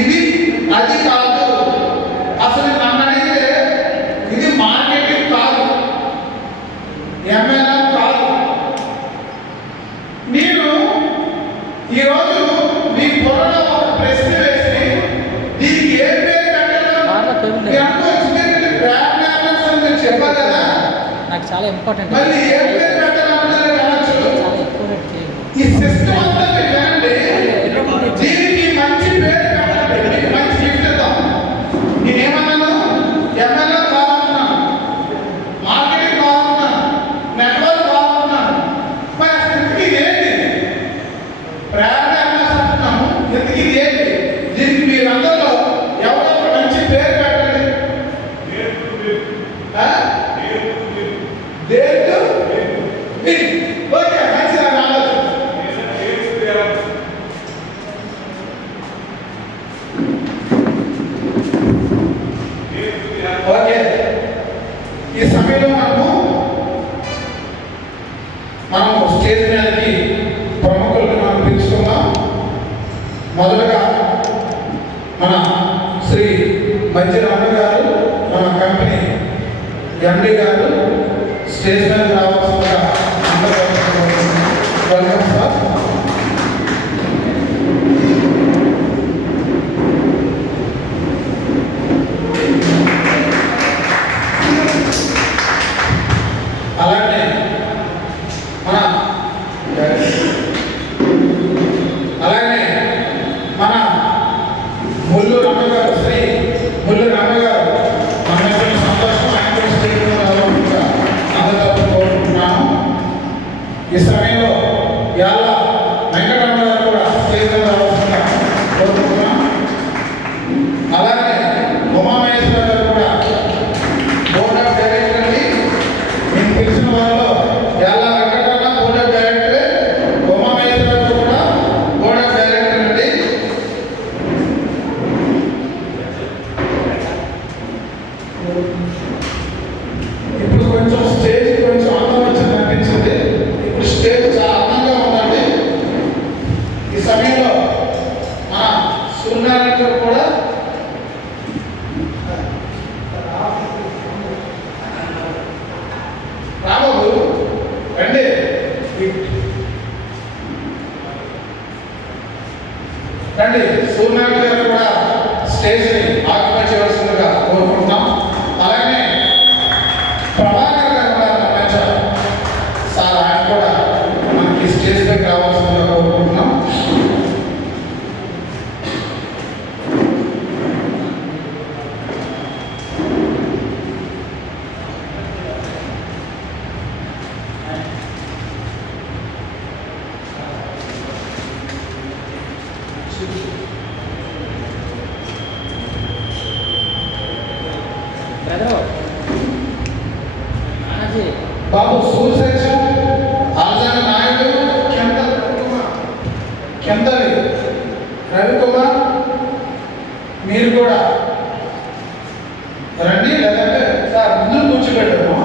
ఇది అది కాదు. అసలు నన్ను అడిగితే ఇది మార్కెటింగ్ కాదు, ఎంఎల్ఎం కాదు. నేను ఈరోజు మీ పొరలో ఒక ప్రశ్న వేసి దీనికి ఏ పేరు పెట్టాలో చెప్పాలి కదా. నాకు చాలా ఇంపార్టెంట్. మళ్ళీ ఏ పేరు పెట్టాలన్నది కావచ్చు. ఈ సిస్టమ్ అంతా వినండి. దీనికి మంచి పేరు పెట్టాలి, దీనికి మంచి గిఫ్ట్ ఇద్దాం. నేనేమన్నాను? ఎంఎల్ఏ కావాలన్నాను, మార్కెటింగ్ కావాలన్నాను, నెట్వర్క్ కావాలన్నాను. మరి అసలు ఇంతకీ ఏంటి? బ్రాండ్ అంటున్నాము, ఇంతకీ ఏంటి? దీనికి మీరందరూ ఎవరో ఒక మంచి పేరు పెట్టండి. డేట్ ఓకే, మంచిగా రావచ్చు. ఓకే, ఈ సమయంలో మనం స్టేజ్ మీదకి ప్రముఖులను మనం పిలుచుకుందాం. మొదటగా మన శ్రీ మంచి రామ గారు, మన కంపెనీ ఎండి గారు స్టేజ్ మీద రావాల్సిందిగా వెల్కమ్ సార్. అలాగే మన ముల్లు రమ గారు, శ్రీ ముల్లు రమ గారు మన సంతోషం అందరూ కోరుకుంటున్నాను. ఈ సమయంలో యాళ్ళ వెంకటరమణ గారు కూడా స్టేజ్ మీద రావాల్సిందిగా కోరుకుంటున్నాం. అలాగే ఉమామహేశ్వర గారు కూడా బోర్డ్ ఆఫ్ డైరెక్టర్ అండి. మీకు తెలిసిన వారిలో Yalla Venkataramana board of director, Umamaheswara గారు కూడా బోర్డ్ ఆఫ్ డైరెక్టర్ అండి. ఇప్పుడు కొంచెం స్టేజ్ కొంచెం అందం వచ్చింది అనిపించింది. ఇప్పుడు స్టేజ్ చాలా అందంగా ఉందండి. ఈ సమయంలో మన సూర్యనారాయణ గారు కూడా రాబాబు రండి. రండి, సూర్యనారాయణ గారు కూడా స్టేజ్ని ఆక్యుపై చేయవలసిందిగా కోరుకుంటున్నాం. అలాగే ప్రభాకర్ గారు కూడా పంపించారు సార్, ఆయన కూడా మనకి స్టేజ్ పైకి రావాల్సిందిగా కోరుకుంటున్నాం. బాబు సూర్యశేషం, ఆజాన నాయుడు, కెందలి రవికుమార్, మీరు కూడా రండి. లేదంటే సార్ ముందు కూర్చోబెట్టాము.